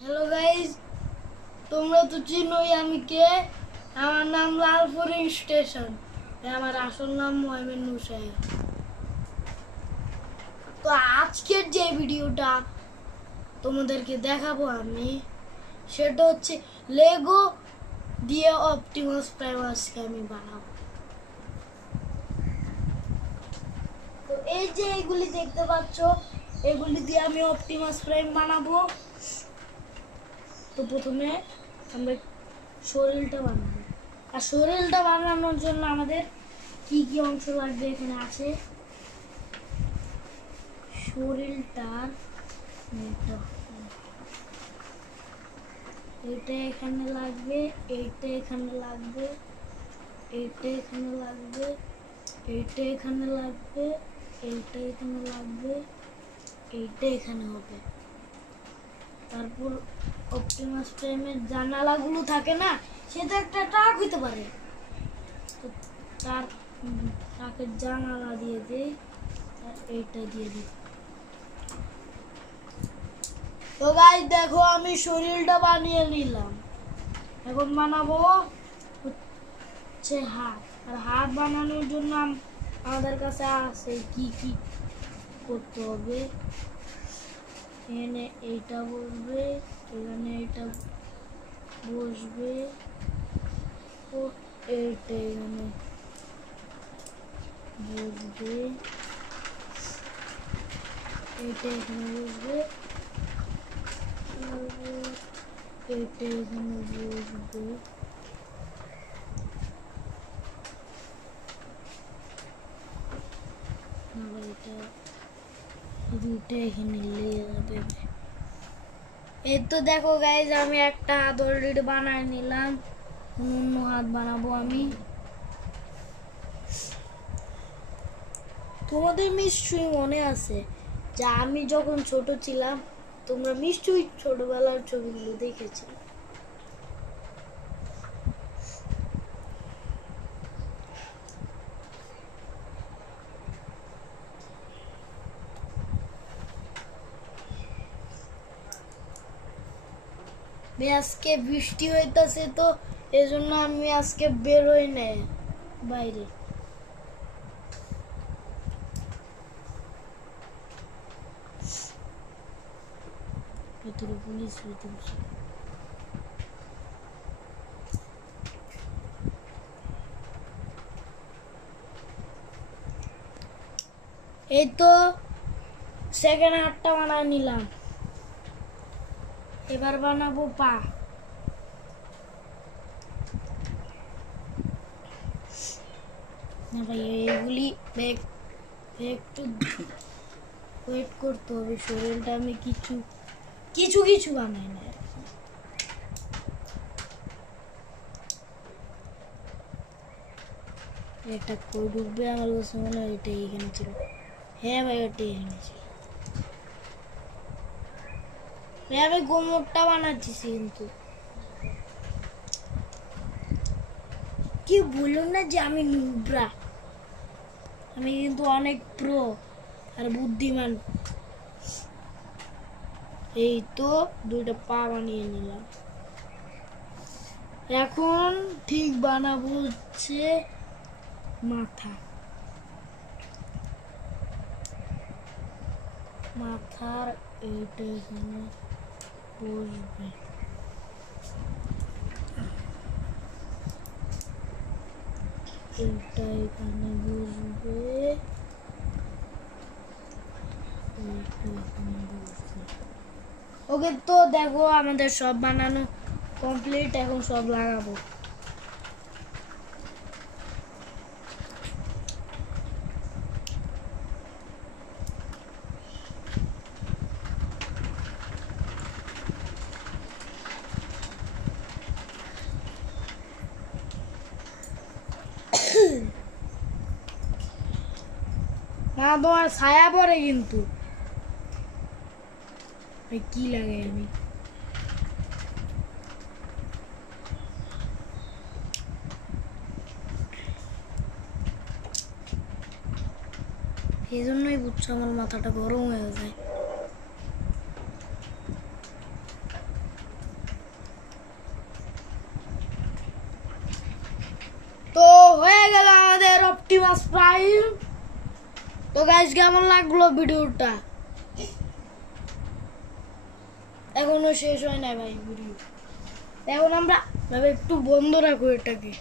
Hello guys, তোমরা তো চিনোই আমি কে। আমার নাম লালপুরিং স্টেশন, আমার আসল নাম মোহাম্মদ নুসাইর। তো আজকের যে ভিডিওটা তোমাদেরকে দেখাবো আমি, সেটা হচ্ছে লেগো দিয়ে অপটিমাস প্রাইম আজকে আমি বানাবো। তো এই যে এগুলি দেখতে পাচ্ছ, এগুলি দিয়ে আমি অপটিমাস প্রাইম বানাবো। তো প্রথমে আমরা শরীরটা বানাবো, আর শরীরটা বানানোর জন্য আমাদের কি কি অংশ লাগবে এখানে আছে। শরীরটার এটা এখানে লাগবে, এইটা এখানে লাগবে, এইটা এখানে লাগবে, এইটা এখানে লাগবে, এইটা এখানে লাগবে, এইটা এখানে হবে। তারপর অপটিমাস প্রাইমের জানালাগুলো থাকে না, সেটা একটা ট্রাক হইতে পারে, তো তার ট্রাকের জানালা দিয়ে দিই, আর এইটা দিয়ে দিই। তো গাইস দেখো, আমি শরীরটা বানিয়ে নিলাম। এখন বানাবো হচ্ছে হাত। আর হাত বানানোর জন্য আমাদের কাছে আছে কি কি করতে হবে। এখানে এইটা বসবে, এখানে এইটা বসবে, ও এইটা এখানে বসবে, এইটা এখানে বসবে, এইটা এখানে বসবে, আবার এটা দুইটা এখানে লেগে যাবে। এই তো দেখো গাইজ, আমি একটা হাত অলরেডি বানায় নিলাম, অন্য হাত বানাবো আমি। তোমাদের নিশ্চয়ই মনে আছে যে আমি যখন ছোট ছিলাম, তোমরা নিশ্চয়ই ছোটবেলার ছবিগুলো দেখেছো। আজকে বৃষ্টি হইতাছে, তো এজন্য আমি আজকে বেরোই নাই বাইরে। ভেতরে পুলিশ হইতেছে। এই তো সেকেন্ড হাতটা বানায় নিলাম, এবার বানাবো পা। না ভাই, এগুলি একটু ওয়েট করতে হবে, শরীরটা আমি কিছু কিছু কিছু বানাই না। একটা কই ঢুকবে, আমার কাছে মনে হয় এটাই এখানে ছিল। হ্যাঁ ভাই, ওটাই এখানে ছিল। আমি গোমরটা বানাচ্ছি, কিন্তু কি বলুন না যে আমি নুব্রা, আমি কিন্তু অনেক প্রো আর বুদ্ধিমান। এই তো দুইটা পা বানিয়ে নিলাম। এখন ঠিক বানাবো হচ্ছে মাথা। মাথার এইটা এখানে বসবে, এইটা এখানে বসবে, এইটা এখানে বসবে। ওকে, তো দেখো আমাদের সব বানানো কমপ্লিট, এখন সব লাগাবো। মা, তোমার ছায়া পড়ে কিন্তু। কি লাগে আমি এই জন্যই বুঝছো আমার মাথাটা গরম হয়ে যায়। হয়ে গেল আমাদের অপটিমাস প্রাইম। তো গাইস কেমন লাগলো ভিডিওটা? এখনো শেষ হয় না ভাই ভিডিও। এখন আমরা একটু বন্ধ রাখবো এটাকে।